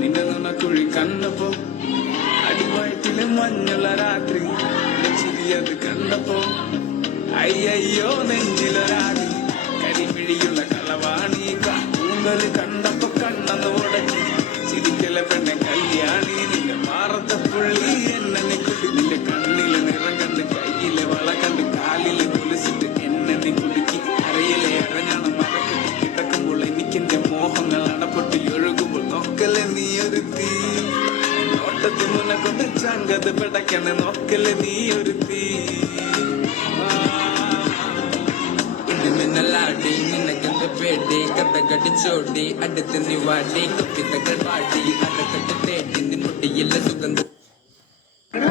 നിന്റെ നുണക്കുഴി കണ്ടപ്പോ അടിവയറ്റിലെ മഞ്ഞുള്ള രാത്രി ചിരിയത് കണ്ടപ്പോ അയ്യോ നെഞ്ചിലൊരാടി കരിമിഴിയുള്ള കളവാണി കൂന്തല് കണ്ടപ്പോ കണ്ണന്ന് ഉടക്കി ചിരിക്കല പെണ്ണെ കല്യാണി നിന്റെ മാറത്ത പുള്ളി എന്നെ കുടി നിന്റെ കണ്ണിലെ നിറം കണ്ട് കയ്യിലെ വള കണ്ട് കാലിലെ കുലിച്ചിട്ട് എന്നെ കുടുക്കി അരയിലെ അരഞ്ഞാണ് മറക്കെട്ടി കിടക്കുമ്പോൾ എനിക്കെന്റെ മോഹങ്ങൾ അടപൊട്ടി ഒഴുകുമ്പോൾ നോക്കലെ നീയൊരു തീ നോട്ടത്തിൽ മുന്നെ കൊണ്ട് ചങ്കത് പിടക്കണ നോക്കലെ നീയൊരു തീ മിന്നലാടി നിനക്കെന്ത് പേടി കഥ കടിച്ചോടി അടുത്ത് നീ വാടി കപ്പിത്തകൾ വാടി അടക്കെട്ട് തേടി